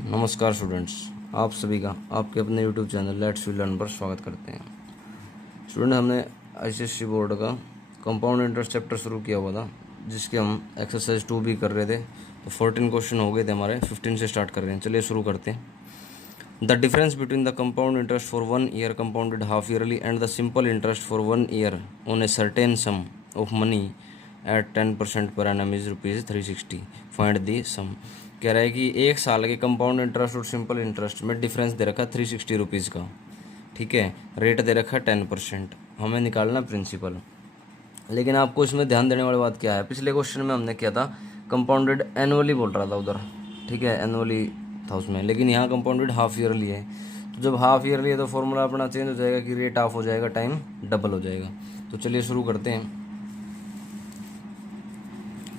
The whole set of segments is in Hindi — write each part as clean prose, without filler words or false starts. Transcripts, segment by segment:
नमस्कार स्टूडेंट्स, आप सभी का आपके अपने YouTube channel let's we learn पर स्वागत करते हैं। स्टूडेंट, हमने आईसीएसई बोर्ड का कंपाउंड इंटरेस्ट चैप्टर शुरू किया हुआ था, जिसके हम एक्सरसाइज 2 भी कर रहे थे। तो 14 क्वेश्चन हो गए थे हमारे, 15 से स्टार्ट कर रहे हैं। चलिए शुरू करते हैं। The difference between the compound interest for 1 year compounded half yearly and the simple interest for 1 year on a certain sum of money at 10% per annum is ₹360। Find the sum. कह रहा है कि एक साल के कंपाउंड इंटरेस्ट और सिंपल इंटरेस्ट में डिफरेंस दे रखा है ₹360 का। ठीक है, रेट दे रखा है 10%। हमें निकालना प्रिंसिपल। लेकिन आपको इसमें ध्यान देने वाली बात क्या है, पिछले क्वेश्चन में हमने किया था कंपाउंडेड एनुअली बोल रहा था उधर। ठीक है, एनुअली था उसमें, लेकिन यहाँ कंपाउंडेड हाफ ईयरली है। तो जब हाफ ईयरली है तो फॉर्मूला अपना चेंज हो जाएगा कि रेट ऑफ हो जाएगा, टाइम डबल हो जाएगा। तो चलिए शुरू करते हैं।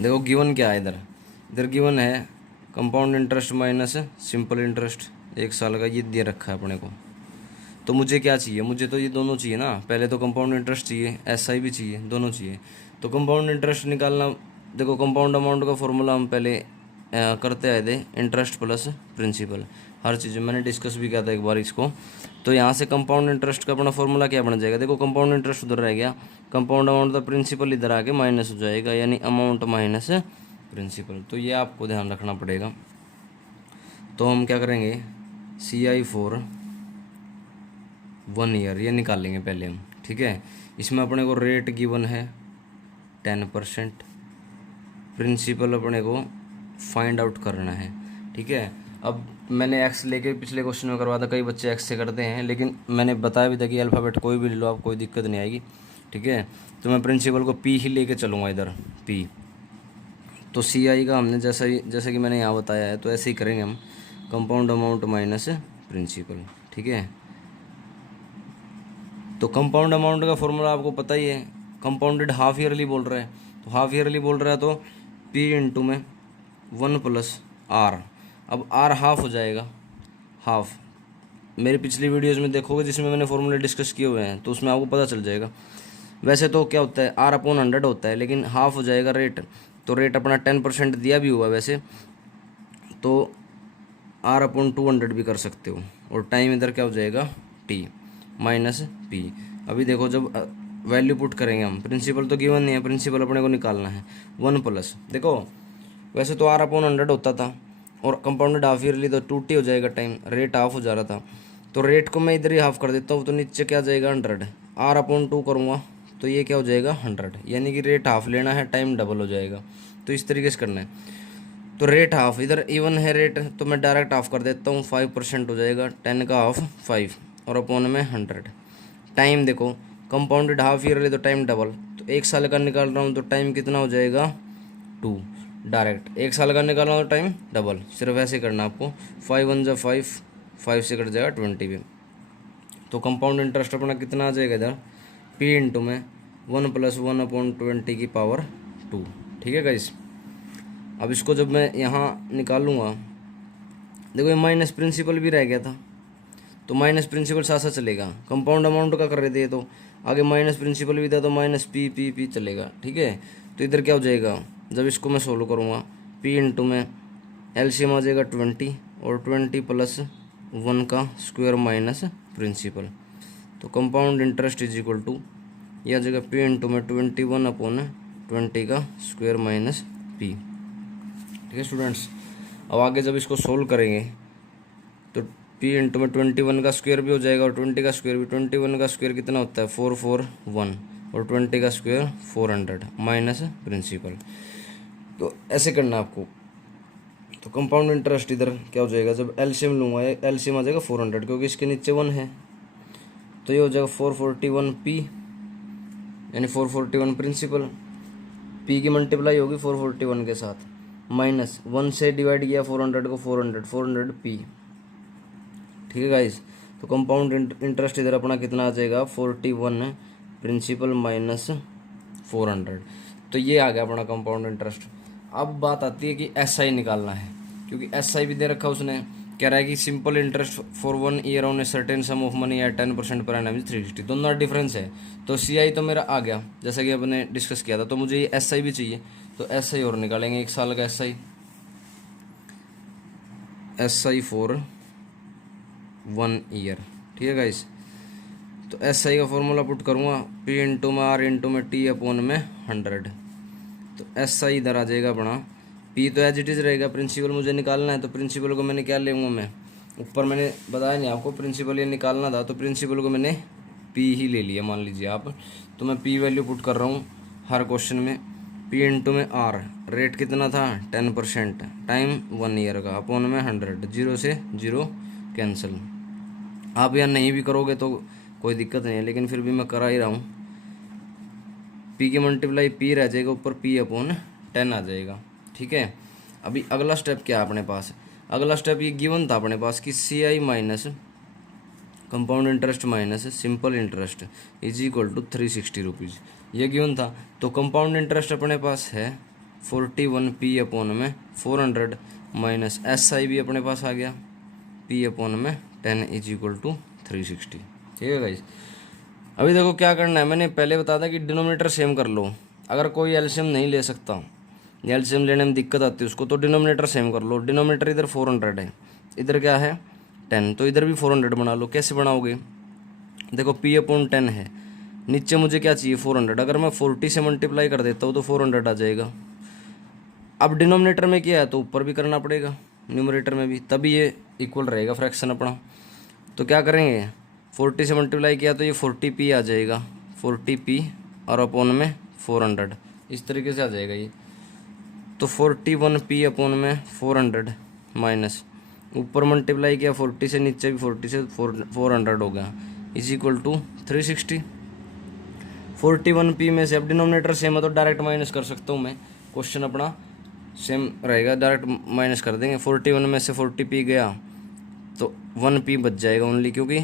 देखो गिवन क्या है इधर। इधर गिवन है compound interest minus simple interest, एक साल का ये दे रखा है अपने को। तो मुझे क्या चाहिए, मुझे तो ये दोनों चाहिए ना। पहले तो कंपाउंड इंटरेस्ट चाहिए, एसआई भी चाहिए, दोनों चाहिए। तो कंपाउंड इंटरेस्ट निकालना, देखो कंपाउंड अमाउंट का फॉर्मूला हम पहले करते आए थे, इंटरेस्ट प्लस प्रिंसिपल। हर चीज़ मैंने डिस्कस भी किया था एक बार इसको। तो यहाँ से कंपाउंड इंटरेस्ट का अपना फॉर्मूला क्या बन जाएगा, देखो कंपाउंड इंटरेस्ट उधर रह गया, कंपाउंड अमाउंट का प्रिंसिपल इधर आके माइनस हो जाएगा, यानी अमाउंट माइनस प्रिंसिपल। तो ये आपको ध्यान रखना पड़ेगा। तो हम क्या करेंगे, CI फॉर 1 ईयर ये निकालेंगे पहले हम। ठीक है, इसमें अपने को रेट गिवन है 10%, प्रिंसिपल अपने को फाइंड आउट करना है। ठीक है, अब मैंने एक्स लेके पिछले क्वेश्चन में करवा था, कई बच्चे एक्स से करते हैं, लेकिन मैंने बताया भी था कि अल्फ़ाबेट कोई भी ले लो आप, कोई दिक्कत नहीं आएगी। ठीक है, तो मैं प्रिंसिपल को पी ही लेके चलूँगा इधर, पी। तो CI का हमने जैसा कि मैंने यहाँ बताया है, तो ऐसे ही करेंगे हम, कंपाउंड अमाउंट माइनस प्रिंसिपल। ठीक है, तो कंपाउंड अमाउंट का फॉर्मूला आपको पता ही है, कंपाउंडेड हाफ ईयरली बोल रहा है, तो हाफ ईयरली बोल रहा है तो P इंटू में 1 प्लस R। अब R हाफ हो जाएगा, हाफ। मेरी पिछली वीडियोज़ में देखोगे जिसमें मैंने फॉर्मूले डिस्कस किए हुए हैं, तो उसमें आपको पता चल जाएगा। वैसे तो क्या होता है, R/100 होता है, लेकिन हाफ हो जाएगा रेट। तो रेट अपना 10% दिया भी हुआ वैसे, तो R/200 भी कर सकते हो। और टाइम इधर क्या हो जाएगा, T माइनस P। अभी देखो जब वैल्यू पुट करेंगे हम, प्रिंसिपल तो गिवन नहीं है, प्रिंसिपल अपने को निकालना है 1 प्लस, देखो वैसे तो R/100 होता था, और कंपाउंडेड हाफ ईयरली तो 2T हो जाएगा, टाइम रेट हाफ हो जा रहा था। तो रेट को मैं इधर ही हाफ कर देता हूँ, तो नीचे क्या जाएगा 100, R/2 करूँगा तो ये क्या हो जाएगा 100, यानी कि रेट हाफ लेना है, टाइम डबल हो जाएगा। तो इस तरीके से करना है। तो रेट हाफ, इधर इवन है रेट, तो मैं डायरेक्ट हाफ कर देता हूँ, 5% हो जाएगा, 10 का हाफ 5 और अपॉन में 100। टाइम देखो कंपाउंडेड हाफ ईयरली तो टाइम डबल, तो एक साल का निकाल रहा हूँ तो टाइम कितना हो जाएगा 2। डायरेक्ट एक साल का निकाल रहा हूँ तो टाइम डबल, सिर्फ ऐसे करना आपको। 5 1 जा 5, 5 से कट जाएगा 20 भी। तो कंपाउंड इंटरेस्ट अपना कितना आ जाएगा इधर, P इंटू में 1 प्लस 1/20 की पावर 2। ठीक है गाइस, अब इसको जब मैं यहाँ निकालूंगा, देखो ये माइनस प्रिंसिपल भी रह गया था, तो माइनस प्रिंसिपल साथ साथ चलेगा। कंपाउंड अमाउंट का कर रहे थे, तो आगे माइनस प्रिंसिपल भी था, तो माइनस पी चलेगा। ठीक है, तो इधर क्या हो जाएगा, जब इसको मैं सोल्व करूँगा, P इंटू में एलसीएम आ जाएगा 20, और 20 प्लस 1 का स्क्वायर माइनस प्रिंसिपल। तो compound interest is equal to, यह आ जाएगा P इंटू में 21/20 का स्क्वायर माइनस P। ठीक है स्टूडेंट्स, अब आगे जब इसको सोल्व करेंगे तो P इंटू में 21 का स्क्वायर भी हो जाएगा, और 20 का स्क्वायर भी। 21 का स्क्वायर कितना होता है 441, और 20 का स्क्वायर 400 माइनस प्रिंसिपल। तो ऐसे करना आपको। तो कंपाउंड इंटरेस्ट इधर क्या हो जाएगा, जब एलसीएम लूँगा, एलसीएम आ जाएगा 400, क्योंकि इसके नीचे 1 है, तो ये हो जाएगा 441P, यानी 441 प्रिंसिपल। P की मल्टीप्लाई होगी 441 के साथ, माइनस 1 से डिवाइड किया 400 को, 400P। ठीक है गाइस, तो कंपाउंड इंटरेस्ट इधर अपना कितना आ जाएगा 41 प्रिंसिपल माइनस 400। तो ये आ गया अपना कंपाउंड इंटरेस्ट। अब बात आती है कि SI निकालना है, क्योंकि SI भी दे रखा उसने, कह रहा है कि simple interest for 1 year on a certain sum of money at 10% per annum 360, दोनों डिफरेंस है। तो CI तो मेरा आ गया, जैसा कि अपने डिस्कस किया था। तो मुझे ये SI भी चाहिए, तो SI और निकालेंगे, एक साल का SI। SI for 1 year. ठीक है गाइस, तो SI का फॉर्मूला पुट करूँगा P इंटू में R इंटू में T अपॉन में 100। तो SI इधर आ जाएगा अपना, P तो एज इट इज़ रहेगा, प्रिंसिपल मुझे निकालना है तो प्रिंसिपल को मैंने क्या लेंगे, मैं ऊपर मैंने बताया नहीं आपको, प्रिंसिपल ये निकालना था तो प्रिंसिपल को मैंने P ही ले लिया मान लीजिए आप। तो मैं P वैल्यू पुट कर रहा हूँ हर क्वेश्चन में। P इंटू में R, रेट कितना था 10%, टाइम 1 ईयर का, अपॉन में 100, 0 से 0 कैंसिल। आप यहाँ नहीं भी करोगे तो कोई दिक्कत नहीं है, लेकिन फिर भी मैं करा ही रहा हूँ। P की मल्टीप्लाई P रह जाएगा, ऊपर P अपॉन 10 आ जाएगा। ठीक है, अभी अगला स्टेप क्या है अपने पास, अगला स्टेप ये गिवन था अपने पास कि CI minus compound interest minus simple interest is equal to 360 rupees, ये गिवन था। तो कंपाउंड इंटरेस्ट अपने पास है 41P अपॉन में 400 माइनस SI भी अपने पास आ गया P अपॉन में 10 इज इक्वल टू 360। ठीक है गाइस, अभी देखो क्या करना है, मैंने पहले बताया था कि डिनोमिनेटर सेम कर लो। अगर कोई एलसीएम नहीं ले सकता, एलसीएम लेने में दिक्कत आती है उसको, तो डिनोमिनेटर सेम कर लो। डिनोमिनेटर इधर 400 है, इधर क्या है 10, तो इधर भी 400 बना लो। कैसे बनाओगे, देखो P अपॉन 10 है, नीचे मुझे क्या चाहिए 400, अगर मैं 40 से मल्टीप्लाई कर देता हूँ तो 400 आ जाएगा। अब डिनोमिनेटर में क्या है तो ऊपर भी करना पड़ेगा, न्यूमरेटर में भी, तभी ये इक्वल रहेगा फ्रैक्शन अपना। तो क्या करेंगे, 40 से मल्टीप्लाई किया तो ये 40P आ जाएगा, 40P और अपॉन में 400, इस तरीके से आ जाएगा ये। तो 41P अपॉन में 400 माइनस ऊपर मल्टीप्लाई किया 40 से, नीचे भी 40 से 400 हो गया, इज इक्वल टू 360। 41P में से अब डिनोमिनेटर सेम है तो डायरेक्ट माइनस कर सकता हूँ मैं, क्वेश्चन अपना सेम रहेगा, डायरेक्ट माइनस कर देंगे। 41 में से 40P गया तो 1P बच जाएगा ओनली, क्योंकि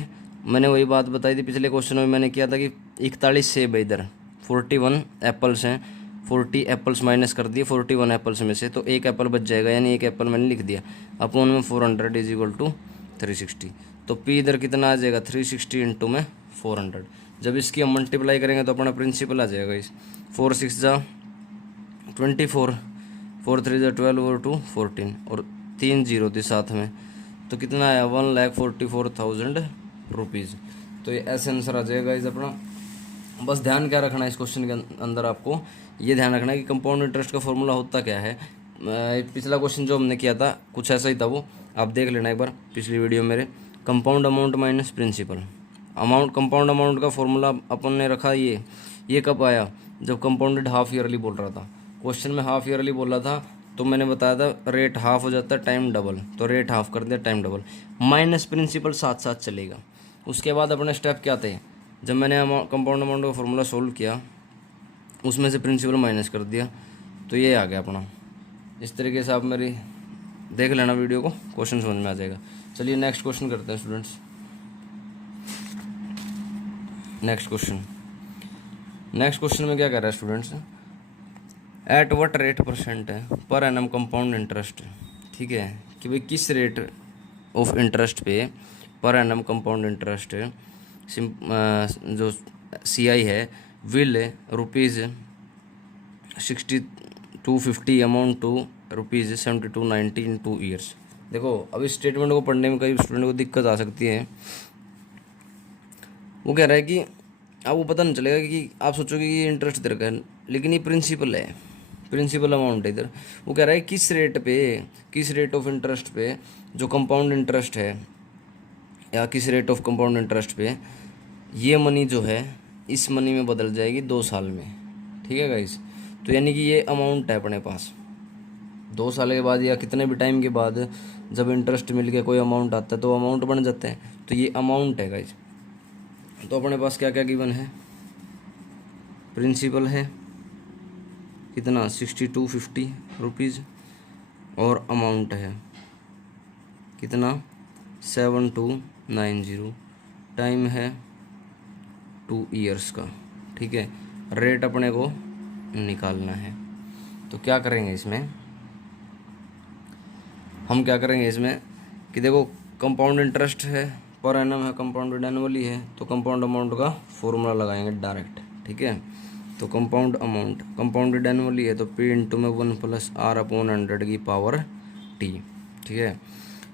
मैंने वही बात बताई थी पिछले क्वेश्चन में, मैंने किया था कि 41 सेब है इधर, 41 एप्पल्स हैं, 40 एप्पल्स माइनस कर दिए 41 एप्पल्स में से, तो एक एप्पल बच जाएगा, यानी एक एप्पल मैंने लिख दिया, अपॉन में 400 इज इक्वल टू 360। तो P इधर कितना आ जाएगा 360 इंटू में 400। जब इसकी हम मल्टीप्लाई करेंगे तो अपना प्रिंसिपल आ जाएगा इस 4 6 जा 24, 4 3 जा 12 और 2 14, और 3 जीरो थी साथ में, तो कितना आया 1,44,000 रुपीज़। तो ये ऐसे आंसर आ जाएगा इस अपना। बस ध्यान क्या रखना है इस क्वेश्चन के अंदर, आपको ये ध्यान रखना है कि कंपाउंड इंटरेस्ट का फॉर्मूला होता क्या है। पिछला क्वेश्चन जो हमने किया था कुछ ऐसा ही था, वो आप देख लेना एक बार पिछली वीडियो मेरे। Compound amount minus principal amount, compound amount का फॉर्मूला अपन ने रखा, ये कब आया, जब कंपाउंडेड हाफ ईयरली बोल रहा था। क्वेश्चन में हाफ ईयरली बोल रहा था तो मैंने बताया था रेट हाफ हो जाता है टाइम डबल, तो रेट हाफ कर दिया टाइम डबल, माइनस प्रिंसिपल साथ साथ चलेगा। उसके बाद अपने स्टेप क्या थे, जब मैंने कंपाउंड अमाउंट का फॉर्मूला सोल्व किया उसमें से प्रिंसिपल माइनस कर दिया, तो ये आ गया अपना। इस तरीके से आप मेरी देख लेना वीडियो को, क्वेश्चन समझ में आ जाएगा। चलिए नेक्स्ट क्वेश्चन करते हैं स्टूडेंट्स। नेक्स्ट क्वेश्चन में क्या कर रहा है students, at what rate percent है पर एनम कंपाउंड इंटरेस्ट। ठीक है, कि भाई किस रेट ऑफ इंटरेस्ट पे पर एनम कंपाउंड इंटरेस्ट जो CI है will rupees 6250 amount to rupees 7290 in 2 years. देखो अब इस स्टेटमेंट को पढ़ने में कई स्टूडेंट को दिक्कत आ सकती है। वो कह रहा है कि आपको पता नहीं चलेगा कि आप सोचोगे कि ये इंटरेस्ट दे रखा है, लेकिन ये प्रिंसिपल है, प्रिंसिपल अमाउंट है इधर। वो कह रहा है किस रेट ऑफ इंटरेस्ट पे जो कंपाउंड इंटरेस्ट है, या किस रेट ऑफ कंपाउंड इंटरेस्ट पे ये मनी जो है इस मनी में बदल जाएगी 2 साल में। ठीक है गाइस, तो यानी कि ये अमाउंट है अपने पास 2 साल के बाद या कितने भी टाइम के बाद जब इंटरेस्ट मिल के कोई अमाउंट आता है तो अमाउंट बन जाता है, तो ये अमाउंट है गाइस। तो अपने पास क्या क्या गिवन है, प्रिंसिपल है कितना 6250 रुपीज़, और अमाउंट है कितना 7290, टाइम है 2 ईयर्स का। ठीक है, रेट अपने को निकालना है। तो क्या करेंगे इसमें, हम क्या करेंगे इसमें कि देखो कंपाउंड इंटरेस्ट है पर एनम है, कंपाउंडेड एनुअली है, तो कंपाउंड अमाउंट का फॉर्मूला लगाएंगे डायरेक्ट। ठीक है, तो कंपाउंड अमाउंट कंपाउंडेड एनुअली है तो P इंटू में 1 + R/100 की पावर T। ठीक है,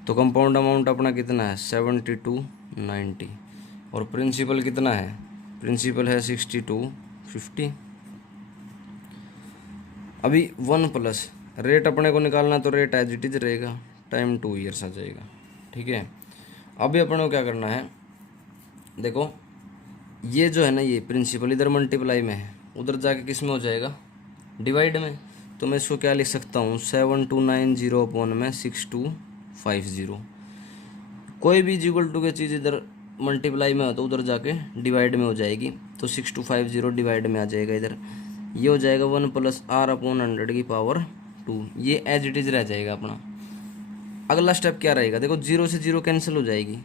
तो कंपाउंड अमाउंट अपना कितना है 7290 और प्रिंसिपल कितना है, प्रिंसिपल है 6250। अभी 1 प्लस रेट अपने को निकालना, तो रेट एज इट इज रहेगा, टाइम 2 ईयर्स आ जाएगा। ठीक है, अभी अपने को क्या करना है, देखो ये जो है ना, ये प्रिंसिपल इधर मल्टीप्लाई में है, उधर जाके किस में हो जाएगा, डिवाइड में। तो मैं इसको क्या लिख सकता हूँ 7290 अपॉन में 6250। कोई भी इक्वल टू की चीज़ इधर मल्टीप्लाई में हो तो उधर जाके डिवाइड में हो जाएगी, तो 6250 डिवाइड में आ जाएगा इधर, ये हो जाएगा 1 प्लस आर अपॉन 100 की पावर 2, ये एज इट इज रह जाएगा अपना। अगला स्टेप क्या रहेगा, देखो 0 से 0 कैंसिल हो जाएगी।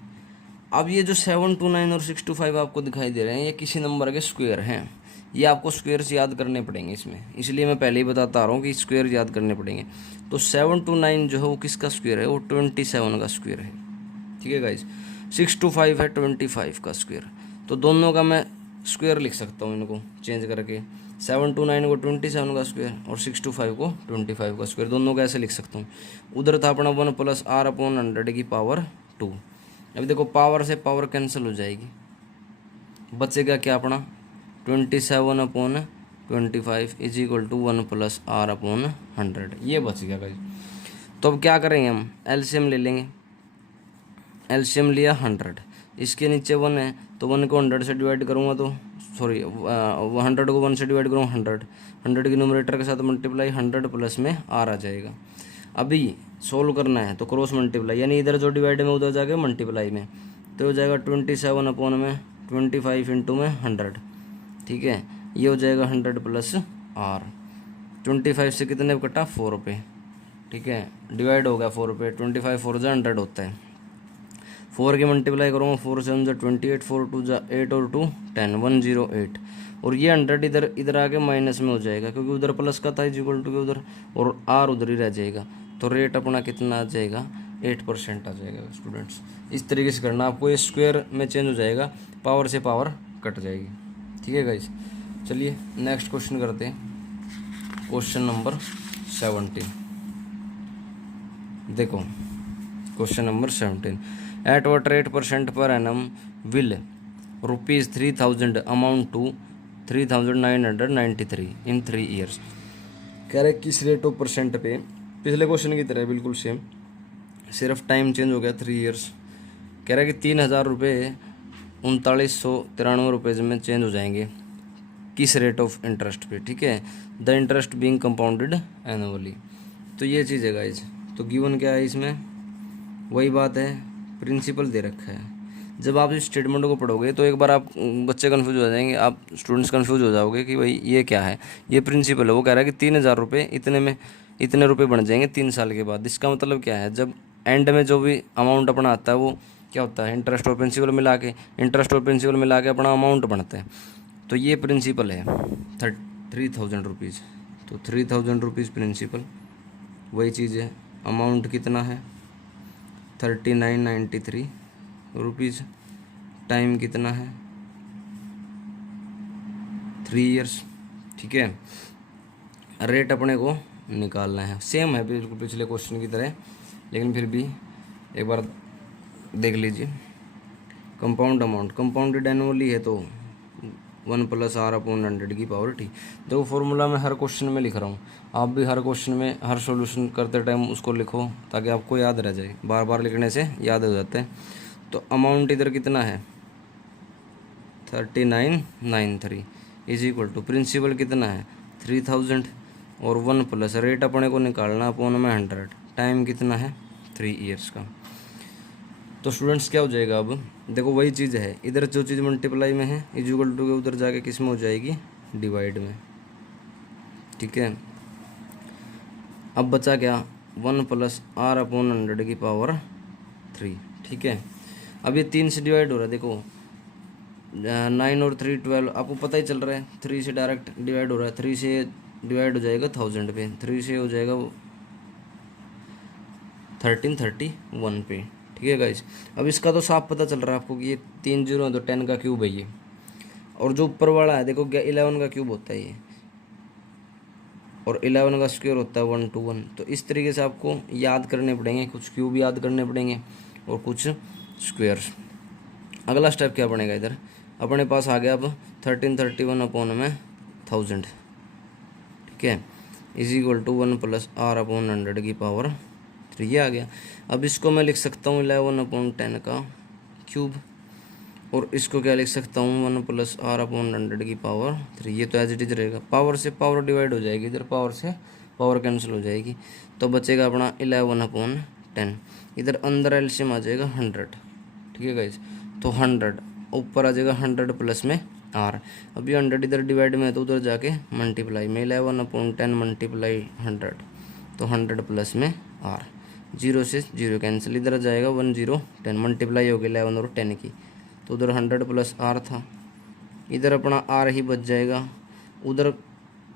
अब ये जो 729 और 625 आपको दिखाई दे रहे हैं, ये किसी नंबर के स्क्वायर हैं, ये आपको स्क्वायर्स याद करने पड़ेंगे इसमें, इसलिए मैं पहले ही बताता आ रहा हूँ कि स्क्वायर याद करने पड़ेंगे। तो 729 जो है वो किसका स्क्वायर है, वो 27 का स्क्वायर है। ठीक है गाइज, 625 है 25 का स्क्वायर, तो दोनों का मैं स्क्वायर लिख सकता हूँ इनको चेंज करके, 729 को 27 का स्क्वायर और 625 को 25 का स्क्वायर, दोनों का ऐसे लिख सकता हूँ। उधर था अपना 1 प्लस आर अपॉन 100 की पावर 2। अभी देखो पावर से पावर कैंसिल हो जाएगी, बचेगा क्या अपना 27 upon 25 is equal to 1 plus R upon 100, ये बच गया गाइस। तो अब क्या करेंगे, हम एलसीएम ले लेंगे। एलसीएम लिया 100, इसके नीचे 1 है तो 1 को 100 से डिवाइड करूँगा तो 100 को 1 से डिवाइड करूँगा 100 की न्यूमरेटर के साथ मल्टीप्लाई, 100 प्लस में आर आ जाएगा। अभी सोल्व करना है तो क्रॉस मल्टीप्लाई, यानी इधर जो डिवाइड में उधर जाके मल्टीप्लाई में, तो हो जाएगा 27 अपॉन में 25 इंटू में 100। ठीक है, ये हो जाएगा 100 प्लस आर, 25 से कितने कटा 4 रुपये। ठीक है, डिवाइड हो गया 4 रुपये, 25 4 जा 100 होता है, 4 की मल्टीप्लाई करूँगा 4 से 1 जा 28, 4 2 जा 8 और 2 10, 108। और ये 100 इधर इधर आके माइनस में हो जाएगा, क्योंकि उधर प्लस का था इक्वल टू के उधर, और आर उधर ही रह जाएगा, तो रेट अपना कितना आ जाएगा 8% आ जाएगा स्टूडेंट्स। इस तरीके से करना, आपको ये स्क्वायर में चेंज हो जाएगा, पावर से पावर कट जाएगी। ठीक है गाइस, चलिए नेक्स्ट क्वेश्चन करते हैं, क्वेश्चन नंबर 17। देखो question number 17, at what rate % per annum will ₹3000 amount to 3993 in 3 years. कह रहे किस रेट ऑफ परसेंट पे, पिछले क्वेश्चन की तरह बिल्कुल सेम, सिर्फ टाइम चेंज हो गया 3 ईयर्स। कह रहा है कि 3000 रुपये 3993 रुपये में चेंज हो जाएंगे, किस रेट ऑफ इंटरेस्ट पे। ठीक है, the interest being compounded annually. तो ये चीज़ है गाइज, तो गिवन क्या है इसमें, वही बात है, प्रिंसिपल दे रखा है। जब आप इस स्टेटमेंट को पढ़ोगे तो एक बार आप बच्चे कन्फ्यूज हो जाएंगे, आप स्टूडेंट्स कन्फ्यूज हो जाओगे कि भाई ये क्या है, ये प्रिंसिपल है। वो कह रहा है कि 3000 रुपये इतने में इतने रुपये बन जाएंगे 3 साल के बाद। इसका मतलब क्या है, जब एंड में जो भी अमाउंट अपना आता है वो क्या होता है, इंटरेस्ट और प्रिंसिपल मिला के, इंटरेस्ट और प्रिंसिपल मिला के अपना अमाउंट बनता है। तो ये प्रिंसिपल है 3000 रुपीज़, तो 3000 रुपीज़ प्रिंसिपल, वही चीज़ है। अमाउंट कितना है 3993 रुपीज़, टाइम कितना है 3 ईयर्स। ठीक है, रेट अपने को निकालना है, सेम है बिल्कुल पिछले क्वेश्चन की तरह, लेकिन फिर भी एक बार देख लीजिए। कंपाउंड अमाउंट कंपाउंडेड एनुअली है तो 1 प्लस आर अपॉन 100 की पावर t। देखो फॉर्मूला मैं हर क्वेश्चन में लिख रहा हूँ, आप भी हर क्वेश्चन में हर सॉल्यूशन करते टाइम उसको लिखो ताकि आपको याद रह जाए, बार बार लिखने से याद हो जाता है। तो अमाउंट इधर कितना है 3993 इज इक्वल टू प्रिंसिपल कितना है 3000 और 1 प्लस रेट अपने को निकालना अपॉन में 100, टाइम कितना है 3 ईयर्स का। तो स्टूडेंट्स क्या हो जाएगा, अब देखो वही चीज़ है, इधर जो चीज़ मल्टीप्लाई में है इज इक्वल टू के उधर जाके किस में हो जाएगी डिवाइड में। ठीक है, अब बचा क्या 1 प्लस आर अपॉन 100 की पावर 3। ठीक है, अब ये 3 से डिवाइड हो रहा है, देखो 9 और 3 12, आपको पता ही चल रहा है 3 से डायरेक्ट डिवाइड हो रहा है, 3 से डिवाइड हो जाएगा 1000 पे, 3 से हो जाएगा 1331 पे। ठीक है गाइस, अब इसका तो साफ पता चल रहा है आपको कि ये 3 जीरो है तो 10 का क्यूब है ये, और जो ऊपर वाला है देखो 11 का क्यूब होता है ये, और 11 का स्क्वायर होता है 121। तो इस तरीके से आपको याद करने पड़ेंगे, कुछ क्यूब याद करने पड़ेंगे और कुछ स्क्वायर्स। अगला स्टेप क्या बनेगा, इधर अपने पास आ गया अब 1331 अपॉन में 1000, ठीक है, is equal to 1 plus R upon 100 की पावर 3, ये आ गया। अब इसको मैं लिख सकता हूँ 11 अपॉन 10 का क्यूब, और इसको क्या लिख सकता हूँ 1 प्लस आर अपॉन 100 की पावर 3। ये तो एज इट इज रहेगा, पावर से पावर डिवाइड हो जाएगी, इधर पावर से पावर कैंसिल हो जाएगी, तो बचेगा अपना 11 अपॉन 10। इधर अंदर एलसीएम आ जाएगा 100, ठीक है गाइस, तो 100 ऊपर आ जाएगा 100 प्लस में आर। अब ये 100 इधर डिवाइड में है तो उधर जाके मल्टीप्लाई में 11 अपॉन 10 मल्टीप्लाई 100, तो 100 प्लस में आर, 0 से 0 कैंसिल, इधर आ जाएगा 1 0 10 मल्टीप्लाई हो गई 11 और 10 की, तो उधर 100 प्लस आर था, इधर अपना आर ही बच जाएगा, उधर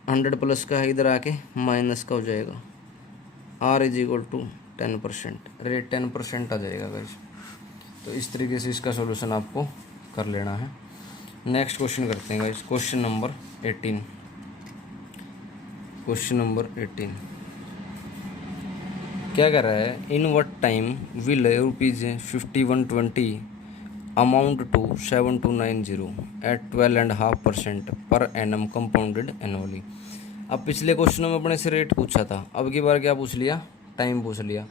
100 प्लस का है, इधर आके माइनस का हो जाएगा, R is equal to 10%, rate 10% आ जाएगा गाइस। तो इस तरीके से इसका सॉल्यूशन आपको कर लेना है। नेक्स्ट क्वेश्चन करते हैं guys, question number 18। Question number 18 क्या कह रहा है, in what time will ₹5120 amount to 7290 at 12.5% per annum compounded annually. अब पिछले क्वेश्चनों में अपने से रेट पूछा था, अब की बार क्या पूछ लिया, टाइम पूछ लिया।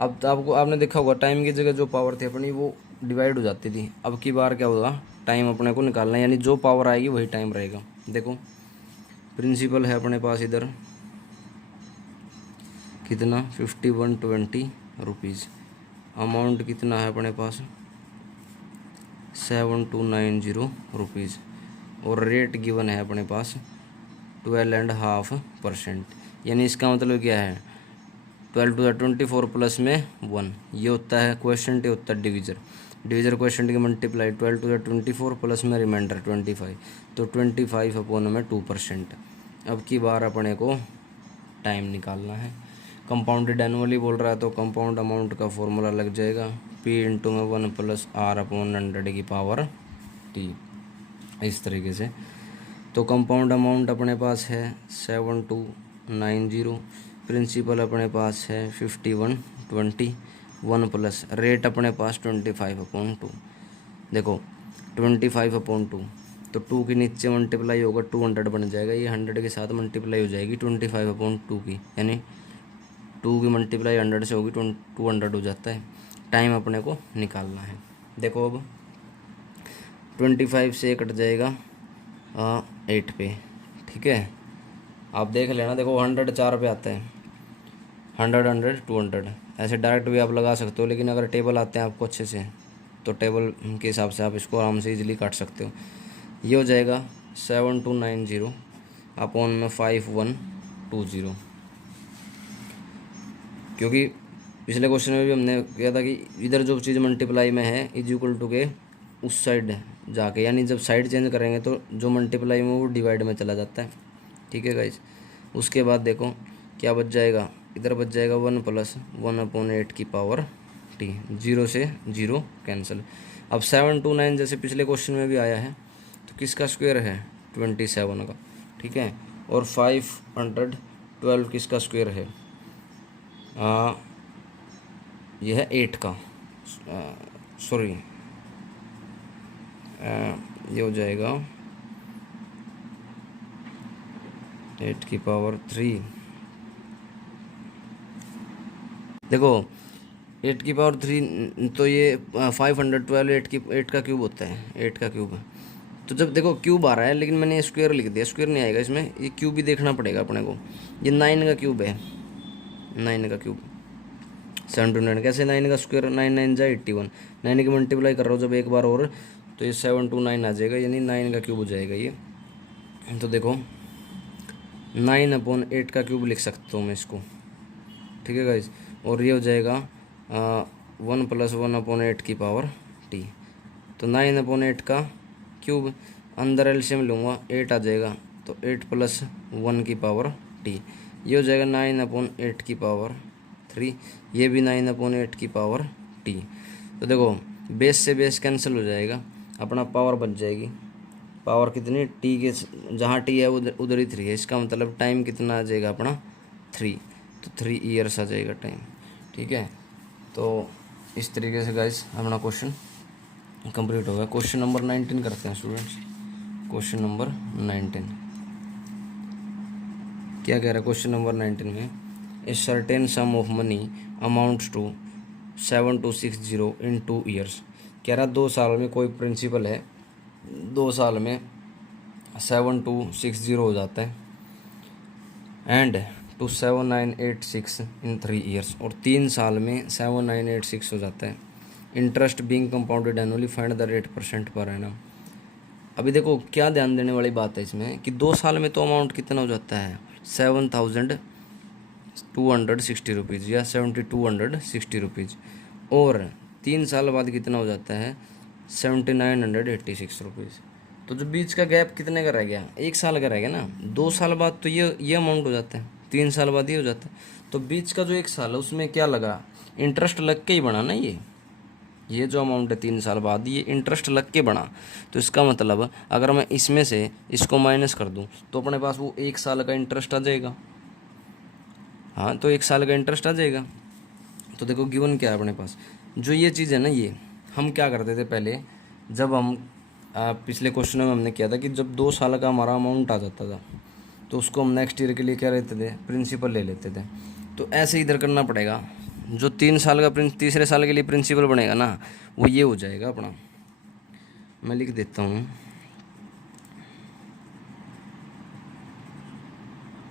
अब तो आपको आपने देखा होगा टाइम की जगह जो पावर थी अपनी वो डिवाइड हो जाती थी, अब की बार क्या होगा, टाइम अपने को निकालना है, यानी जो पावर आएगी वही टाइम रहेगा। देखो प्रिंसिपल है अपने पास इधर कितना 5120 रुपीज़, अमाउंट कितना है अपने पास 7290 रुपीज़, और रेट गिवन है अपने पास 12.5%, यानी इसका मतलब क्या है 12 टू द 24 प्लस में 1, ये होता है क्वेश्चन, ये होता है डिविजर, डिविजर क्वेश्चन की मल्टीप्लाई 12 टू द 24 प्लस में रिमाइंडर 25, तो 25 अपॉन में 2%। अब की बार अपने को टाइम निकालना है, कंपाउंडेड एनुअली बोल रहा है तो कंपाउंड अमाउंट का फॉर्मूला लग जाएगा पी इंटू में 1 प्लस आर अपॉन 100 की पावर टी, इस तरीके से। तो कंपाउंड अमाउंट अपने पास है 7290, प्रिंसिपल अपने पास है 5120, 1 प्लस रेट अपने पास 25/2। देखो 25/2, तो 2 के नीचे मल्टीप्लाई होगा 200 बन जाएगा, ये 100 के साथ मल्टीप्लाई हो जाएगी 25/2 की, यानी 2 की मल्टीप्लाई 100 से होगी 200 हो जाता है। टाइम अपने को निकालना है। देखो अब 25 से कट जाएगा 8 पे, ठीक है, आप देख लेना। देखो 100 4 पे आता है, 100 100 200, ऐसे डायरेक्ट भी आप लगा सकते हो, लेकिन अगर टेबल आते हैं आपको अच्छे से तो टेबल के हिसाब से आप इसको आराम से इजीली काट सकते हो। ये हो जाएगा 7290 अपॉन में 5120, क्योंकि पिछले क्वेश्चन में भी हमने किया था कि इधर जो चीज़ मल्टीप्लाई में है इज इक्वल टू के उस साइड जाके, यानी जब साइड चेंज करेंगे तो जो मल्टीप्लाई में वो डिवाइड में चला जाता है, ठीक है गाइस। उसके बाद देखो क्या बच जाएगा, इधर बच जाएगा 1 प्लस 1/8 की पावर टी, 0 से 0 कैंसिल। अब 729 जैसे पिछले क्वेश्चन में भी आया है, तो किसका स्क्वायर है 27 का, ठीक है, और 512 किसका स्क्वायर है, यह है 8 का, सॉरी ये हो जाएगा 8 की पावर 3। देखो 8 की पावर 3, तो ये 512 8 का क्यूब होता है, 8 का क्यूब। तो जब देखो क्यूब आ रहा है, लेकिन मैंने स्क्वायर लिख दिया, स्क्वायर नहीं आएगा इसमें, ये क्यूब भी देखना पड़ेगा अपने को। ये 9 का क्यूब है, 9 का क्यूब 729, कैसे 9 का स्क्वायर, 9 9 जा 81, 9 की मल्टीप्लाई कर रहा हूँ जब एक बार और, तो ये 729 आ जाएगा, यानी 9 का क्यूब हो जाएगा ये। तो देखो 9/8 का क्यूब लिख सकता हूँ मैं इसको, ठीक है गाइज, और ये हो जाएगा 1 प्लस 1/8 की पावर टी। तो 9/8 का क्यूब, अंदर एलसीएम लूँगा 8 आ जाएगा, तो 8 प्लस 1 की पावर टी, ये हो जाएगा 9/8 की पावर 3, ये भी 9/8 की पावर टी। तो देखो बेस से बेस कैंसिल हो जाएगा, अपना पावर बच जाएगी पावर कितनी, टी के जहाँ टी है उधर उधर ही 3 है, इसका मतलब टाइम कितना आ जाएगा अपना 3, तो 3 ईयर्स आ जाएगा टाइम। ठीक है, तो इस तरीके से गाइस अपना क्वेश्चन कंप्लीट हो गया। क्वेश्चन नंबर 19 करते हैं स्टूडेंट्स। क्वेश्चन नंबर 19 क्या कह रहा है क्वेश्चन नंबर 19 में, a certain sum of money amounts to 7260 in 2 years. कह रहा 2 साल में कोई प्रिंसिपल है, 2 साल में 7260 हो जाता है, एंड टू 7986 इन 3 ईयर्स, और 3 साल में 7986 हो जाता है। Interest being compounded annually, find the rate percent per annum. अभी देखो क्या ध्यान देने वाली बात है इसमें कि 2 साल में तो अमाउंट कितना हो जाता है 7260 रुपीज़ या 7260 रुपीज़, और 3 साल बाद कितना हो जाता है 7986 रुपीज़। तो जो बीच का गैप कितने का रह गया, 1 साल का रह गया ना। 2 साल बाद तो ये अमाउंट हो जाता है, 3 साल बाद ये हो जाता है। तो बीच का जो 1 साल है उसमें क्या लगा, इंटरेस्ट लग के ही बना ना। ये जो अमाउंट है 3 साल बाद ये इंटरेस्ट लग के बना। तो इसका मतलब अगर मैं इसमें से इसको माइनस कर दूं तो अपने पास वो 1 साल का इंटरेस्ट आ जाएगा। हाँ, तो 1 साल का इंटरेस्ट आ जाएगा। तो देखो गिवन क्या है अपने पास, जो ये चीज़ है ना, ये हम क्या करते थे पहले, जब हम पिछले क्वेश्चन में हमने किया था कि जब 2 साल का हमारा अमाउंट आ जाता था तो उसको हम नेक्स्ट ईयर के लिए क्या लेते थे, प्रिंसिपल ले लेते थे। तो ऐसे इधर करना पड़ेगा, जो 3 साल का तीसरे साल के लिए प्रिंसिपल बनेगा ना, वो ये हो जाएगा अपना। मैं लिख देता हूँ,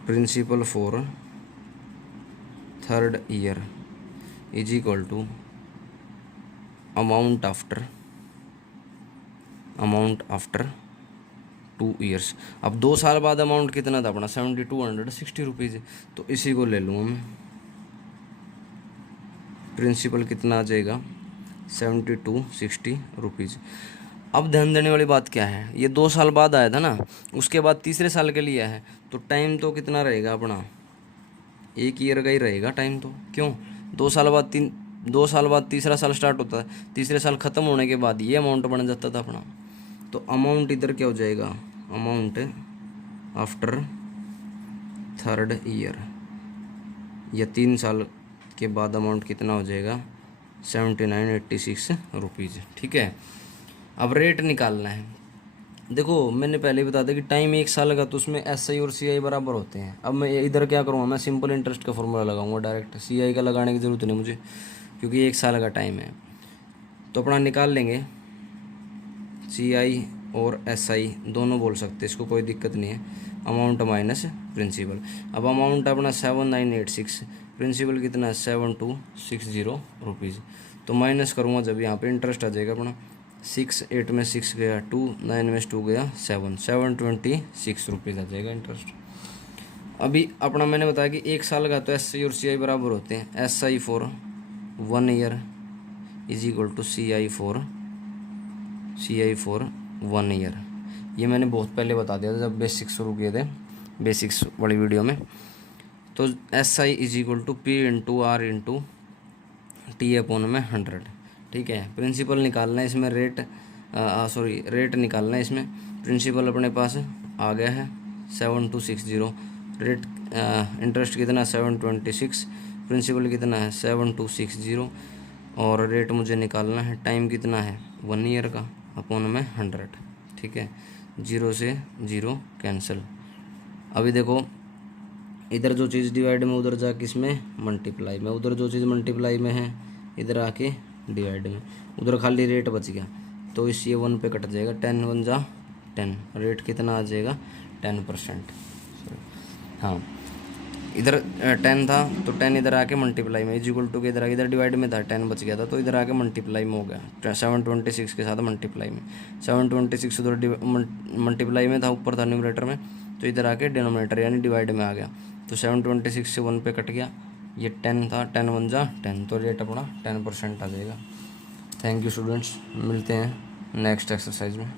principal for 3rd year is equal to amount after 2 years. अब 2 साल बाद अमाउंट कितना था अपना 7260 रुपीज़, तो इसी को ले लूँ मैं। प्रिंसिपल कितना आ जाएगा 7260 रुपीज़। अब ध्यान देने वाली बात क्या है, ये 2 साल बाद आया था ना, उसके बाद तीसरे साल के लिए है, तो टाइम तो कितना रहेगा अपना 1 ईयर का ही रहेगा टाइम। तो क्यों 2 साल बाद 2 साल बाद तीसरा साल स्टार्ट होता है, तीसरे साल ख़त्म होने के बाद ये अमाउंट बन जाता था अपना। तो अमाउंट इधर क्या हो जाएगा, अमाउंट आफ्टर 3rd ईयर, या 3 साल के बाद अमाउंट कितना हो जाएगा 7986 रुपीज़। ठीक है, अब रेट निकालना है। देखो मैंने पहले ही बता दिया कि टाइम 1 साल का, तो उसमें SI और CI बराबर होते हैं। अब मैं इधर क्या करूँगा, मैं सिंपल इंटरेस्ट का फॉर्मूला लगाऊंगा डायरेक्ट, CI का लगाने की ज़रूरत नहीं मुझे, क्योंकि 1 साल का टाइम है। तो अपना निकाल लेंगे, CI और SI दोनों बोल सकते हैं, इसको कोई दिक्कत नहीं है। अमाउंट माइनस प्रिंसिपल, अब अमाउंट अपना 7986, प्रिंसिपल कितना है 7260 रुपीज़। तो माइनस करूँगा जब यहाँ पे इंटरेस्ट आ जाएगा अपना 6, 8 में 6 गया 2, 9 में 2 गया 7, 726 रुपीज़ आ जाएगा इंटरेस्ट। अभी अपना मैंने बताया कि 1 साल का तो SI और CI बराबर होते हैं। SI for 1 year is equal to CI for 1 year. ये मैंने बहुत पहले बता दिया था जब बेसिक्स शुरू किए थे, बेसिक्स वाली वीडियो में। तो SI is equal to P into R into T upon में 100। ठीक है, प्रिंसिपल निकालना है इसमें, रेट निकालना है इसमें। प्रिंसिपल अपने पास आ गया है 7260, रेट इंटरेस्ट कितना 726, प्रिंसिपल कितना है 7260, और रेट मुझे निकालना है, टाइम कितना है 1 ईयर का, अपॉन में 100। ठीक है, 0 से 0 कैंसिल। अभी देखो इधर जो चीज़ डिवाइड में उधर जाके इसमें मल्टीप्लाई में, उधर जो चीज़ मल्टीप्लाई में है इधर आके डिवाइड में, उधर खाली रेट बच गया तो इस ये 1 पे कट जाएगा, 10 1 जा 10, रेट कितना आ जाएगा 10%। हाँ, इधर 10 था तो 10 इधर आके मल्टीप्लाई में, इक्वल टू के इधर डिवाइड में था, 10 बच गया था तो इधर आके मल्टीप्लाई में हो गया 726 के साथ मल्टीप्लाई में। 726 उधर मल्टीप्लाई में था, ऊपर था न्यूमरेटर में, तो इधर आके डिनोमिनेटर यानी डिवाइड में आ गया। तो 726 से 1 पे कट गया, ये 10 था, 10 1 जा 10, तो रेट अपना 10% आ जाएगा। थैंक यू स्टूडेंट्स, मिलते हैं नेक्स्ट एक्सरसाइज में।